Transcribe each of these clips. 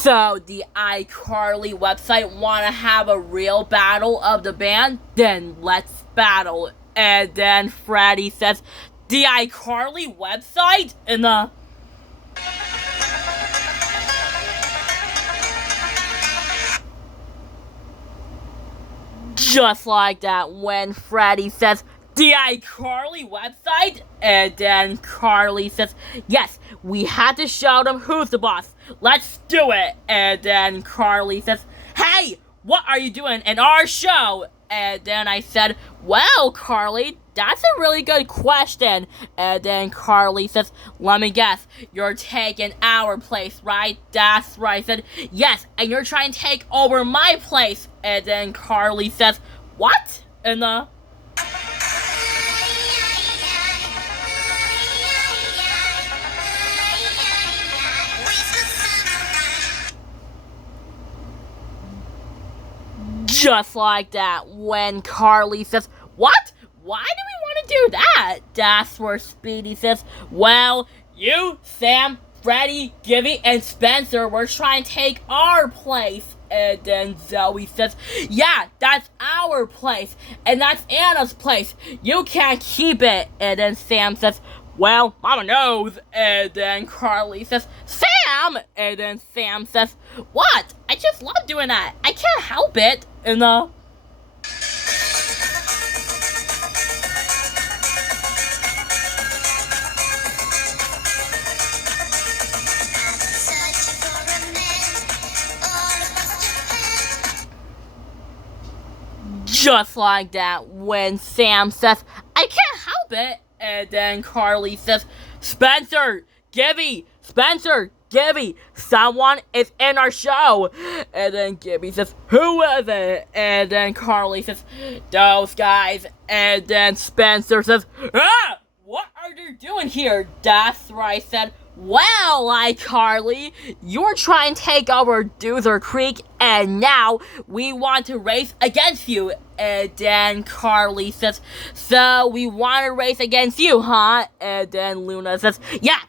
So, the iCarly website want to have a real battle of the band? Then let's battle. And then Freddy says, the iCarly website? And just like that, when Freddy says, the iCarly website? And then Carly says, yes, we had to show them who's the boss. Let's do it. And then Carly says, hey, what are you doing in our show? And then I said, well, Carly, that's a really good question. And then Carly says, let me guess, you're taking our place, right? That's right. I said, yes, and you're trying to take over my place. And then Carly says, what? And just like that, when Carly says, what? Why do we want to do that? That's where Speedy says, well, you, Sam, Freddy, Gibby, and Spencer were trying to take our place. And then Zoe says, yeah, that's our place. And that's Anna's place. You can't keep it. And then Sam says, well, Mama knows. And then Carly says, Sam! And then Sam says, what? I just love doing that. I can't help it. And just like that, when Sam says, I can't help it. And then Carly says, Spencer, Gibby, Spencer, Gibby, someone is in our show. And then Gibby says, who is it? And then Carly says, those guys. And then Spencer says, ah, what are you doing here? That's right, I said, well, iCarly, you're trying to take over Doozer Creek, and now we want to race against you. And then Carly says, so we want to race against you, huh? And then Luna says, yeah,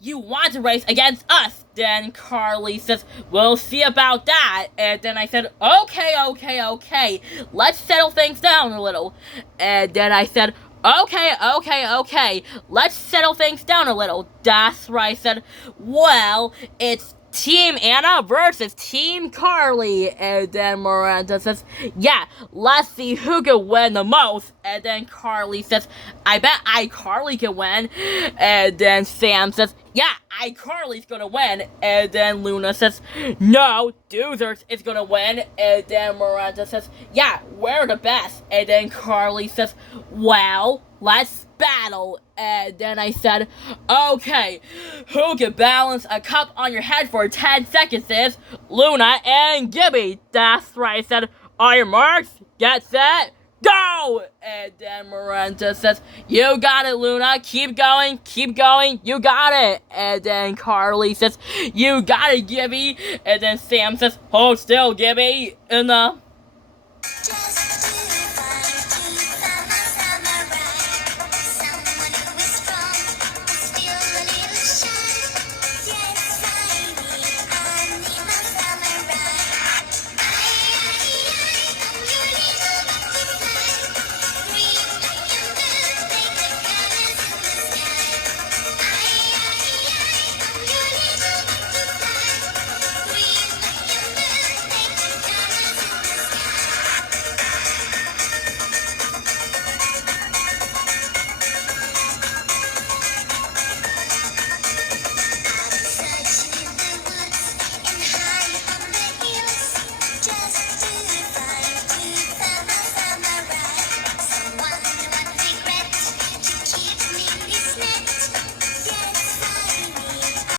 you want to race against us. Then Carly says, we'll see about that. And then I said, okay, let's settle things down a little. And then I said, okay, let's settle things down a little. That's right, I said, well, it's Team Anna versus Team Carly. And then Miranda says, yeah, let's see who can win the most. And then Carly says, I bet iCarly can win. And then Sam says, yeah, iCarly's gonna win. And then Luna says, no, Doozers is gonna win. And then Miranda says, yeah, we're the best. And then Carly says, well, let's battle. And then I said, okay, who can balance a cup on your head for 10 seconds is Luna and Gibby. That's right, I said, on your marks, get set, go! And then Miranda says, you got it, Luna, keep going, you got it. And then Carly says, you got it, Gibby. And then Sam says, hold still, Gibby. And